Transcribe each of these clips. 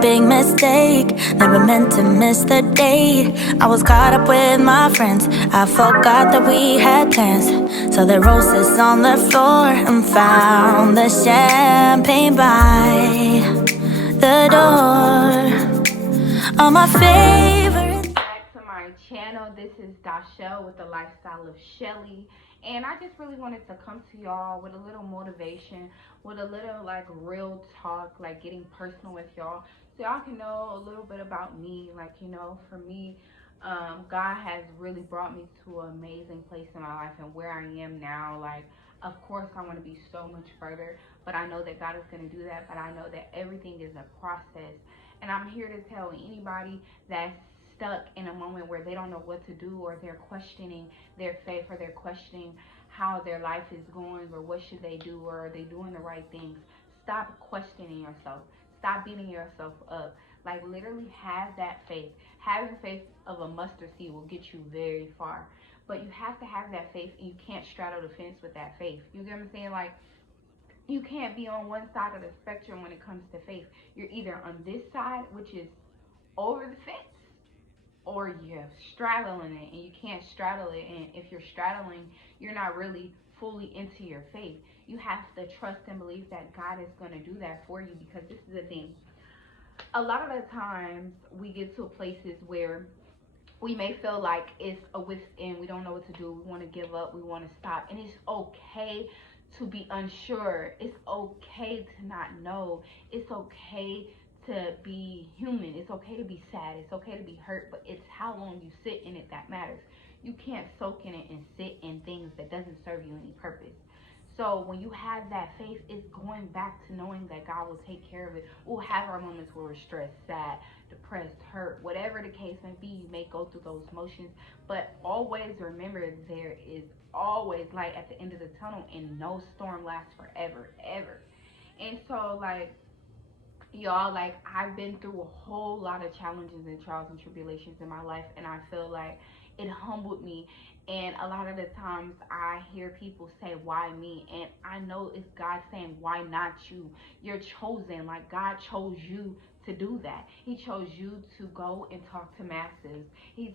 big mistake. Never meant to miss the date. I was caught up with my friends. I forgot that we had plans. Saw the roses on the floor and found the champagne by the door. All my favorite. Back to my channel. This is Dashelle with the Lifestyle of Shelly, and I just really wanted to come to y'all with a little motivation, with a little like real talk, like getting personal with y'all, so y'all can know a little bit about me. Like, for me, God has really brought me to an amazing place in my life and where I am now. Like, of course, I want to be so much further, but I know that God is going to do that. But I know that everything is a process, and I'm here to tell anybody that's stuck in a moment where they don't know what to do, or they're questioning their faith, or they're questioning how their life is going, or what should they do, or are they doing the right things. Stop questioning yourself. Stop beating yourself up. Like, literally have that faith. Having faith of a mustard seed will get you very far. But you have to have that faith, and you can't straddle the fence with that faith. You get what I'm saying? Like, you can't be on one side of the spectrum when it comes to faith. You're either on this side, which is over the fence, or you're straddling it, and you can't straddle it. And if you're straddling, you're not really fully into your faith. You have to trust and believe that God is going to do that for you, because this is the thing. A lot of the times we get to places where we may feel like it's a wit's end. We don't know what to do. We want to give up. We want to stop. And it's okay to be unsure. It's okay to not know. It's okay to be human. It's okay to be sad. It's okay to be hurt. But it's how long you sit in it that matters. You can't soak in it and sit in things that doesn't serve you any purpose. So when you have that faith, it's going back to knowing that God will take care of it. We'll have our moments where we're stressed, sad, depressed, hurt, whatever the case may be. You may go through those motions, but always remember there is always light at the end of the tunnel, and no storm lasts forever, ever. And so, like, y'all, like, I've been through a whole lot of challenges and trials and tribulations in my life, and I feel like it humbled me. And a lot of the times I hear people say, why me? And I know it's God saying, why not you? You're chosen. Like, God chose you to do that. He chose you to go and talk to masses. He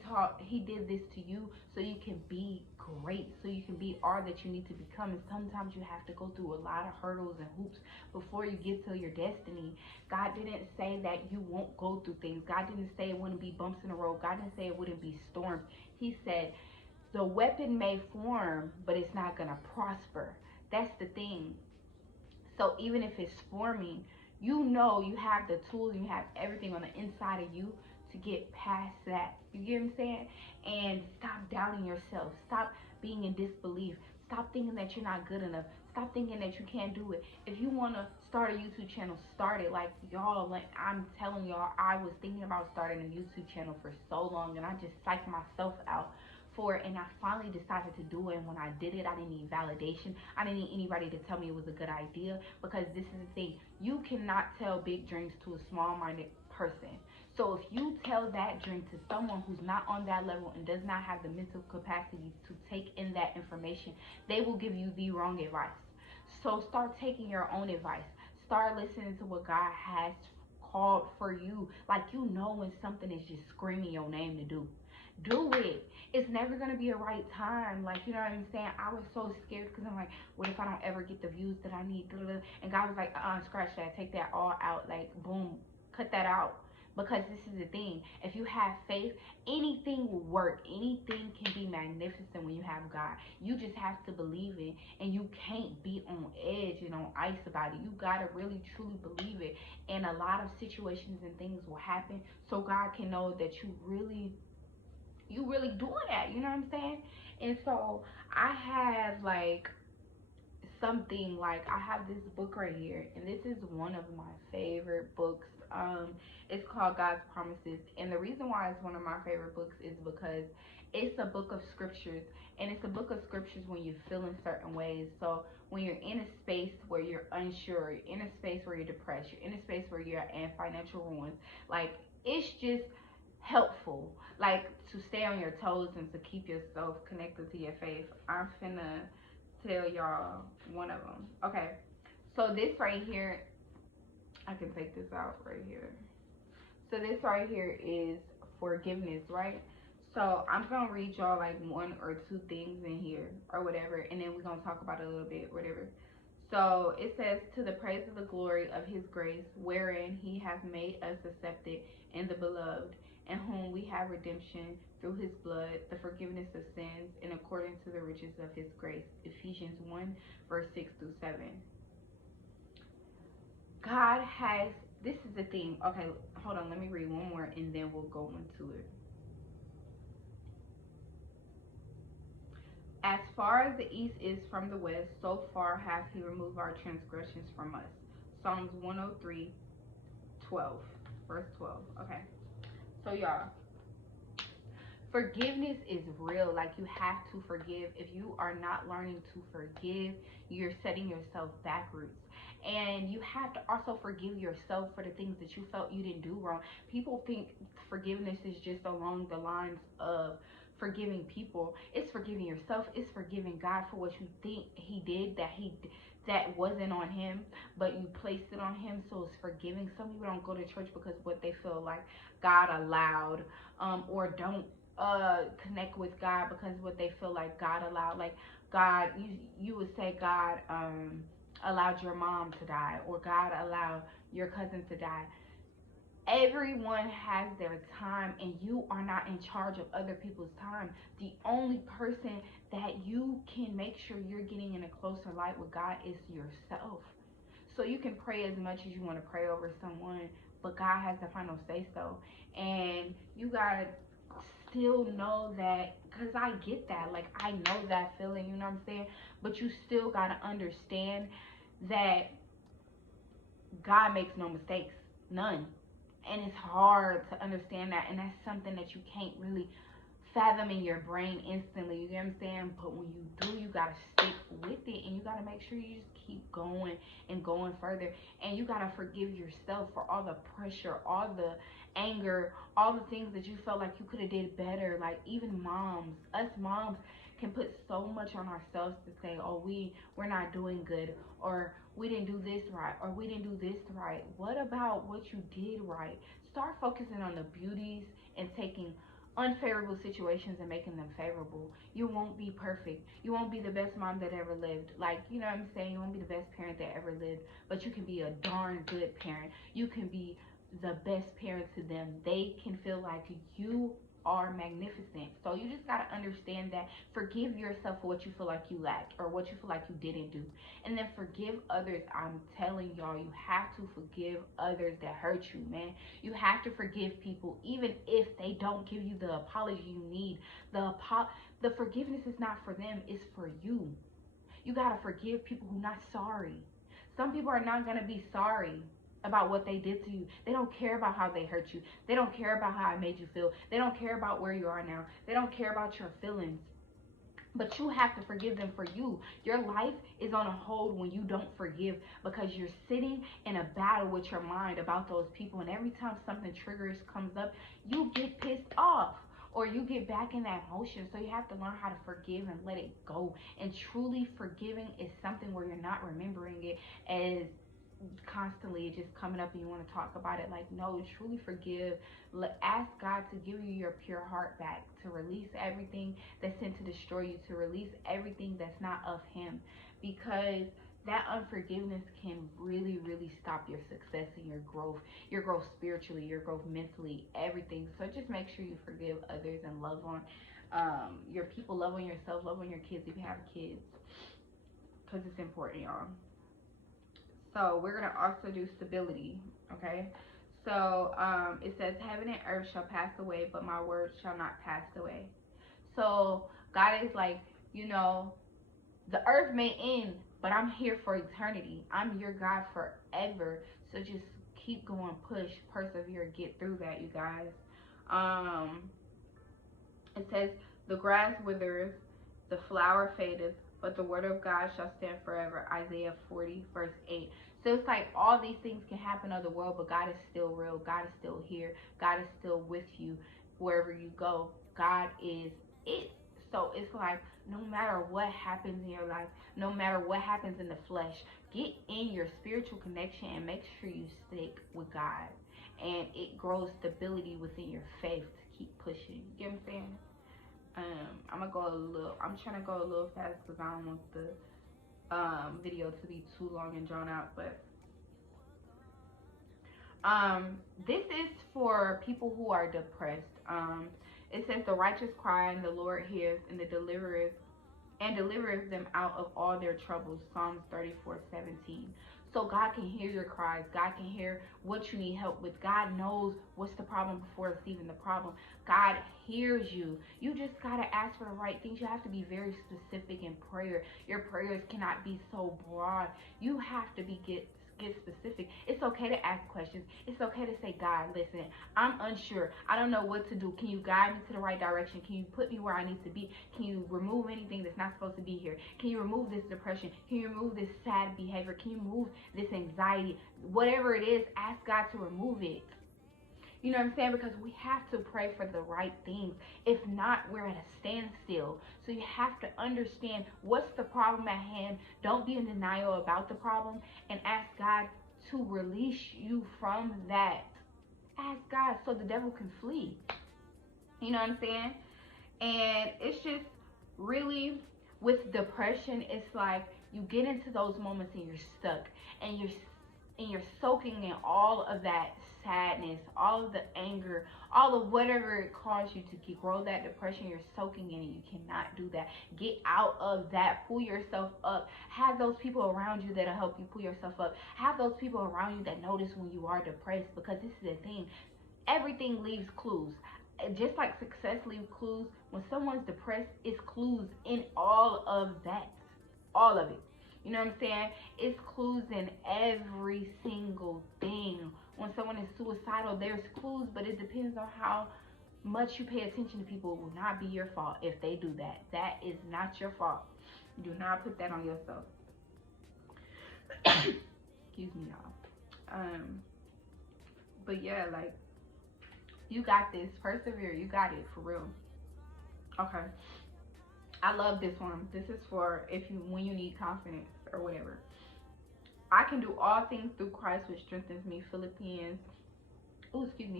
did this to you so you can be great, so you can be all that you need to become. And sometimes you have to go through a lot of hurdles and hoops before you get to your destiny. God didn't say that you won't go through things. God didn't say it wouldn't be bumps in the road. God didn't say it wouldn't be storms. He said the weapon may form, but it's not going to prosper. That's the thing. So even if it's forming, you have the tools, you have everything on the inside of you to get past that. You get what I'm saying? And stop doubting yourself. Stop being in disbelief. Stop thinking that you're not good enough. Stop thinking that you can't do it. If you want to start a YouTube channel, start it. Like, y'all, like, I'm telling y'all, I was thinking about starting a YouTube channel for so long, and I just psyched myself out for it, and I finally decided to do it. And when I did it, I didn't need validation. I didn't need anybody to tell me it was a good idea, because this is the thing. You cannot tell big dreams to a small-minded person. So if you tell that dream to someone who's not on that level and does not have the mental capacity to take in that information, they will give you the wrong advice. So start taking your own advice. Start listening to what God has called for you. Like, when something is just screaming your name to do it. It's never gonna be a right time. Like, you know what I'm saying? I was so scared, because I'm like, what if I don't ever get the views that I need? And God was like, scratch that, take that all out. Like, boom, cut that out. Because this is the thing. If you have faith, anything will work. Anything can be magnificent when you have God. You just have to believe it, and you can't be on edge and on ice about it. You gotta really truly believe it. And a lot of situations and things will happen, so God can know that you really doing that, you know what I'm saying? And so I have, like, something, like, I have this book right here, and this is one of my favorite books. It's called God's Promises, and the reason why it's one of my favorite books is because it's a book of scriptures, and it's a book of scriptures when you feel in certain ways. So when you're in a space where you're unsure, you're in a space where you're depressed, you're in a space where you're in financial ruins, like, it's just helpful, like, to stay on your toes and to keep yourself connected to your faith. I'm finna tell y'all one of them. Okay, so this right here, I can take this out right here. So this right here is forgiveness, right? So I'm gonna read y'all like one or two things in here or whatever, and then we're gonna talk about it a little bit, whatever. So it says, to the praise of the glory of his grace, wherein he hath made us accepted in the beloved, in whom we have redemption through his blood, the forgiveness of sins, in according to the riches of his grace. Ephesians 1, verse 6 through 7. God has, this is the thing. Okay, hold on, let me read one more and then we'll go into it. As far as the east is from the west, so far hath he removed our transgressions from us. Psalms 103, 12, verse 12. Okay, so y'all, forgiveness is real. Like, you have to forgive. If you are not learning to forgive, you're setting yourself backwards. And you have to also forgive yourself for the things that you felt you didn't do wrong. People think forgiveness is just along the lines of forgiving people. It's forgiving yourself. It's forgiving God for what you think he did that wasn't on him, but you placed it on him. So it's forgiving. Some people don't go to church because what they feel like God allowed, or don't connect with God because what they feel like God allowed. Like, God, you would say God allowed your mom to die, or God allowed your cousin to die. Everyone has their time, and you are not in charge of other people's time. The only person that you can make sure you're getting in a closer light with God is yourself. So you can pray as much as you want to pray over someone, but God has the final say so. And you gotta still know that, because I get that. Like, I know that feeling, you know what I'm saying? But you still gotta understand that God makes no mistakes, none. And it's hard to understand that, and that's something that you can't really fathom in your brain instantly. You get what I'm saying? But when you do, you gotta stick with it, and you gotta make sure you just keep going and going further. And you gotta forgive yourself for all the pressure, all the anger, all the things that you felt like you could have did better. Like, even moms, us moms can put so much on ourselves to say, oh, we're not doing good, or we didn't do this right, or we didn't do this right. What about what you did right? Start focusing on the beauties and taking unfavorable situations and making them favorable. You won't be perfect. You won't be the best mom that ever lived. Like, you know what I'm saying? You won't be the best parent that ever lived, but you can be a darn good parent. You can be the best parent to them. They can feel like you are magnificent. So you just got to understand that. Forgive yourself for what you feel like you lacked, or what you feel like you didn't do, and then forgive others. I'm telling y'all, you have to forgive others that hurt you, man. You have to forgive people even if they don't give you the apology you need. The forgiveness is not for them, it's for you. You got to forgive people who are not sorry. Some people are not going to be sorry about what they did to you. They don't care about how they hurt you. They don't care about how it made you feel. They don't care about where you are now. They don't care about your feelings. But you have to forgive them for you. Your life is on a hold when you don't forgive, because you're sitting in a battle with your mind about those people. And every time something triggers comes up, you get pissed off, or you get back in that motion. So you have to learn how to forgive and let it go. And truly forgiving is something where you're not remembering it as constantly just coming up and you want to talk about it. Like, no, truly forgive. Ask God to give you your pure heart back, to release everything that's sent to destroy you, to release everything that's not of him, because that unforgiveness can really, really stop your success and your growth spiritually, your growth mentally, everything. So just make sure you forgive others and love on your people, love on yourself, love on your kids if you have kids, because it's important, y'all. So we're gonna also do stability, okay? So it says, heaven and earth shall pass away, but my words shall not pass away. So God is like, you know, the earth may end, but I'm here for eternity. I'm your God forever. So just keep going, push, persevere, get through that, you guys. Um, it says, the grass withers, the flower fadeth, but the word of God shall stand forever. Isaiah 40, verse 8. So it's like all these things can happen in the world, but God is still real. God is still here. God is still with you wherever you go. God is it. So it's like, no matter what happens in your life, no matter what happens in the flesh, get in your spiritual connection and make sure you stick with God. and it grows stability within your faith to keep pushing. You get what I'm saying? I'm trying to go a little fast because I don't want the video to be too long and drawn out. But this is for people who are depressed. It says the righteous cry and the Lord hears and delivers them out of all their troubles. Psalms 34:17. So God can hear your cries. God can hear what you need help with. God knows what's the problem before it's even the problem. God hears you. You just gotta ask for the right things. You have to be very specific in prayer. Your prayers cannot be so broad. You have to get specific. It's okay to ask questions. It's okay to say, God, listen, I'm unsure. I don't know what to do. Can you guide me to the right direction? Can you put me where I need to be? Can you remove anything that's not supposed to be here? Can you remove this depression? Can you remove this sad behavior? Can you remove this anxiety? Whatever it is, ask God to remove it. You know what I'm saying? Because we have to pray for the right things. If not, we're at a standstill. So you have to understand what's the problem at hand. Don't be in denial about the problem, and ask God to release you from that. Ask God so the devil can flee. You know what I'm saying? And it's just really, with depression, it's like you get into those moments and you're stuck, and you're soaking in all of that sadness, all of the anger, all of whatever it caused you to grow that depression. You're soaking in it. You cannot do that. Get out of that. Pull yourself up. Have those people around you that'll help you pull yourself up. Have those people around you that notice when you are depressed, because this is the thing. Everything leaves clues. Just like success leaves clues, when someone's depressed, it's clues in all of that. All of it. You know what I'm saying? It's clues in every single thing. When someone is suicidal, there's clues, but it depends on how much you pay attention to people. It will not be your fault if they do that. That is not your fault. Do not put that on yourself. Excuse me, y'all. But yeah, like, you got this. Persevere. You got it, for real. Okay. I love this one. This is for when you need confidence or whatever. I can do all things through Christ which strengthens me.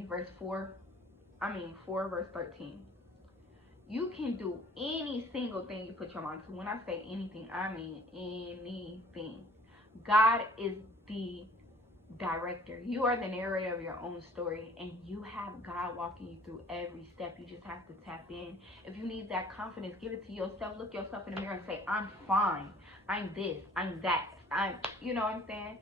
Verse 4. 4 verse 13. You can do any single thing you put your mind to. When I say anything, I mean anything. God is the director. You are the narrator of your own story, and you have God walking you through every step. You just have to tap in. If you need that confidence, give it to yourself. Look yourself in the mirror and say, I'm fine. I'm this. I'm that. You know what I'm saying?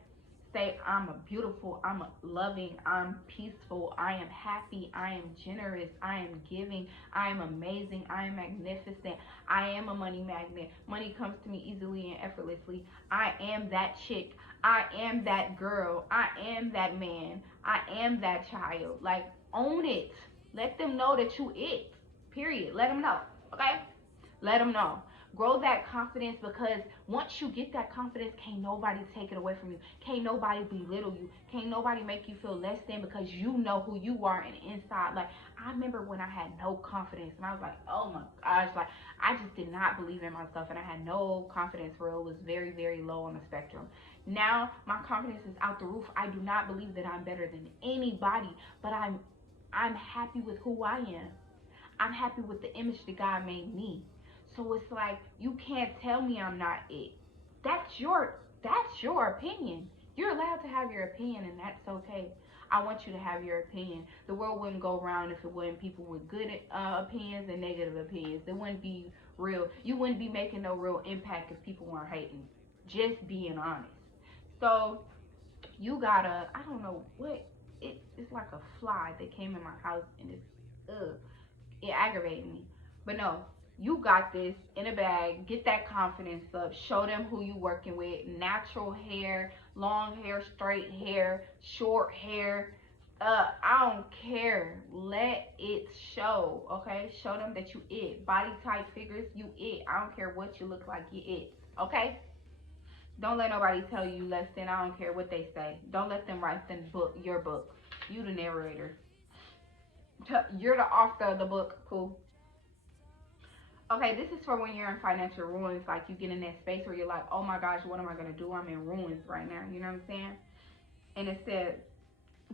Say, I'm a beautiful, I'm loving, I'm peaceful, I am happy, I am generous, I am giving, I am amazing, I am magnificent, I am a money magnet. Money comes to me easily and effortlessly. I am that chick. I am that girl. I am that man. I am that child. Like, own it. Let them know that you it. Period. Let them know. Okay? Let them know. Grow that confidence, because once you get that confidence, can't nobody take it away from you. Can't nobody belittle you. Can't nobody make you feel less than, because you know who you are and inside. Like, I remember when I had no confidence and I was like, oh my gosh, like, I just did not believe in myself and I had no confidence. For real, it was very, very low on the spectrum. Now my confidence is out the roof. I do not believe that I'm better than anybody, but I'm happy with who I am. I'm happy with the image that God made me. So it's like, you can't tell me I'm not it. That's your opinion. You're allowed to have your opinion, and that's okay. I want you to have your opinion. The world wouldn't go around if it wasn't people with good opinions and negative opinions. It wouldn't be real. You wouldn't be making no real impact if people weren't hating. Just being honest. So you gotta, I don't know what, it's like a fly that came in my house, and it aggravated me. But no, you got this in a bag. Get that confidence up. Show them who you working with. Natural hair, long hair, straight hair, short hair. I don't care. Let it show. Okay? Show them that you it. Body type, figures, you it. I don't care what you look like, you it. Okay? Don't let nobody tell you less than. I don't care what they say. Don't let them write your book. You the narrator. You're the author of the book. Cool. Okay, this is for when you're in financial ruins. Like, you get in that space where you're like, oh my gosh, what am I going to do? I'm in ruins right now. You know what I'm saying? And it said,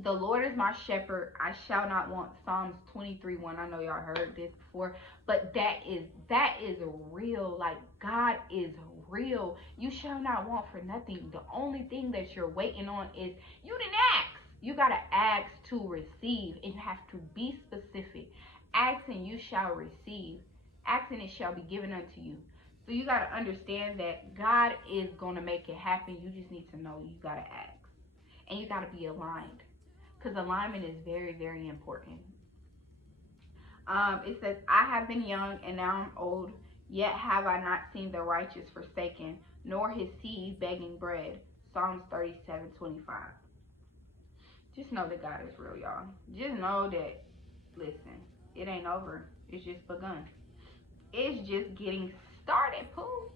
The Lord is my shepherd, I shall not want. Psalms 23:1. I know y'all heard this before, but that is real. Like, God is real. You shall not want for nothing. The only thing that you're waiting on is you didn't ask. You gotta ask to receive, and you have to be specific. Ask and you shall receive. Ask and it shall be given unto you. So you gotta understand that God is gonna make it happen. You just need to know you gotta ask. And you gotta be aligned, because alignment is very, very important. It says, I have been young and now I'm old, yet have I not seen the righteous forsaken, nor his seed begging bread. Psalms 37:25. Just know that God is real, y'all. Just know that, listen, it ain't over. It's just begun. It's just getting started, poo.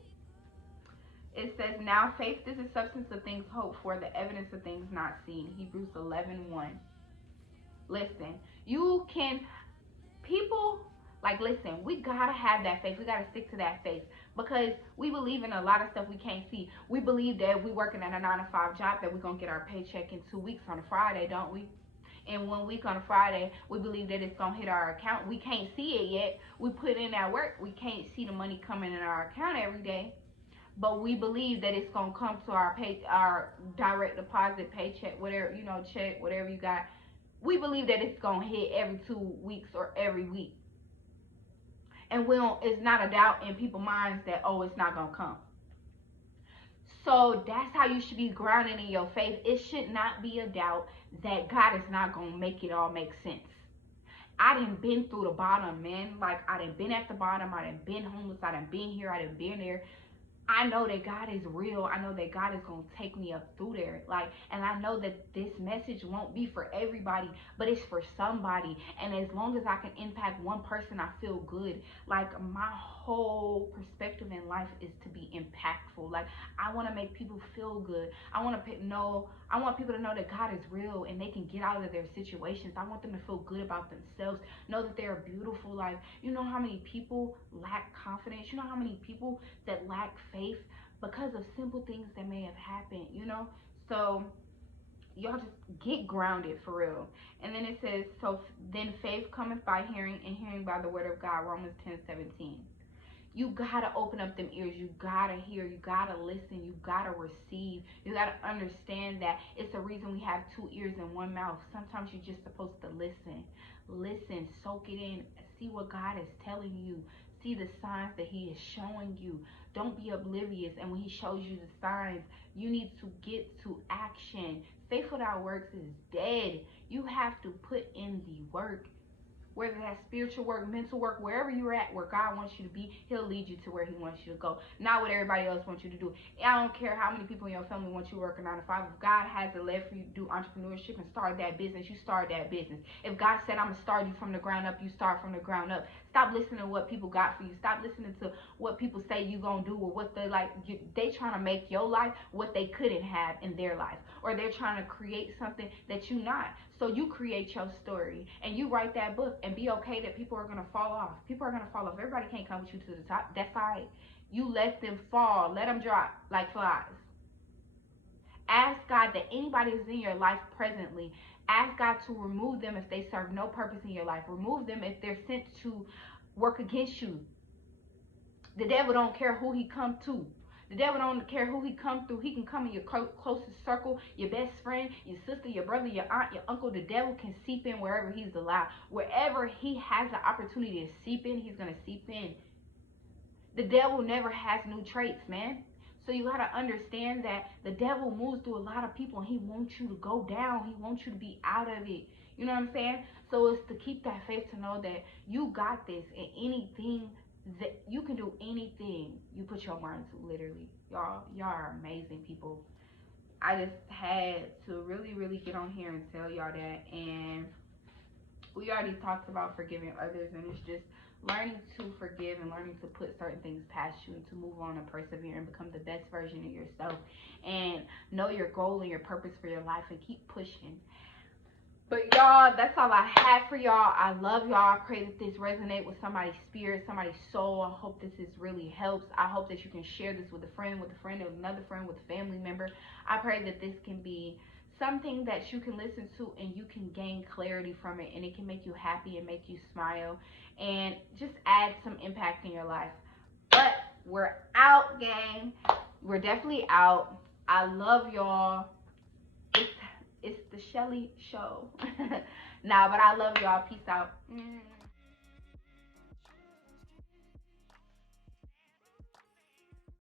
It says, now faith is the substance of things hoped for, the evidence of things not seen. Hebrews 11:1. Listen, you can, people, like, listen, we gotta have that faith. We gotta stick to that faith, because we believe in a lot of stuff we can't see. We believe that we working at a 9 to 5 job, that we're gonna get our paycheck in 2 weeks on a Friday, don't we? And 1 week on a Friday, we believe that it's gonna hit our account. We can't see it yet. We put in that work. We can't see the money coming in our account every day, but we believe that it's gonna come to our direct deposit, paycheck, whatever, check, whatever you got. We believe that it's gonna hit every 2 weeks or every week, and we don't. It's not a doubt in people's minds that, oh, it's not gonna come. So that's how you should be grounded in your faith. It should not be a doubt that God is not gonna make it all make sense. I done been through the bottom, man. Like, I done been at the bottom. I done been homeless. I done been here. I done been there. I know that God is real. I know that God is going to take me up through there. Like, and I know that this message won't be for everybody, but it's for somebody. And as long as I can impact one person, I feel good. Like, my whole perspective in life is to be impactful. Like, I want to make people feel good. I want people to know that God is real and they can get out of their situations. I want them to feel good about themselves, know that they're beautiful. Like, you know how many people lack confidence? You know how many people that lack faith because of simple things that may have happened. So y'all just get grounded for real. And then it says, so then faith cometh by hearing, and hearing by the word of God. Romans 10:17. You gotta open up them ears. You gotta hear. You gotta listen. You gotta receive. You gotta understand that it's the reason we have 2 ears and 1 mouth. Sometimes you're just supposed to listen, soak it in, see what God is telling you, see the signs that he is showing you. Don't be oblivious, and when he shows you the signs, you need to get to action. Faith without works is dead. You have to put in the work. Whether that's spiritual work, mental work, wherever you're at, where God wants you to be, he'll lead you to where he wants you to go. Not what everybody else wants you to do. I don't care how many people in your family want you to work a 9 to 5. If God has a led for you to do entrepreneurship and start that business, you start that business. If God said, I'm going to start you from the ground up, you start from the ground up. Stop listening to what people got for you. Stop listening to what people say you going to do, or what they trying to make your life what they couldn't have in their life. Or they're trying to create something that you not. So you create your story and you write that book, and be okay that people are going to fall off. People are going to fall off. Everybody can't come with you to the top. That's all right. You let them fall. Let them drop like flies. Ask God that anybody who's in your life presently, ask God to remove them if they serve no purpose in your life. Remove them if they're sent to work against you. The devil don't care who he come to. The devil don't care who he come through. He can come in your closest circle, your best friend, your sister, your brother, your aunt, your uncle. The devil can seep in wherever he's allowed. Wherever he has the opportunity to seep in, he's going to seep in. The devil never has new traits, man. So you got to understand that the devil moves through a lot of people, and he wants you to go down. He wants you to be out of it. You know what I'm saying? So it's to keep that faith, to know that you got this, and anything that you can do, anything you put your mind to, literally. Y'all are amazing people. I just had to really, really get on here and tell y'all that. And we already talked about forgiving others, and it's just learning to forgive and learning to put certain things past you and to move on and persevere and become the best version of yourself, and know your goal and your purpose for your life, and keep pushing. But y'all, that's all I have for y'all. I love y'all. I pray that this resonates with somebody's spirit, somebody's soul. I hope this really helps. I hope that you can share this with a friend, with another friend, with a family member. I pray that this can be something that you can listen to and you can gain clarity from it, and it can make you happy and make you smile and just add some impact in your life. But we're out, gang. We're definitely out. I love y'all. It's it's the Shelly show. Nah, but I love y'all. Peace out.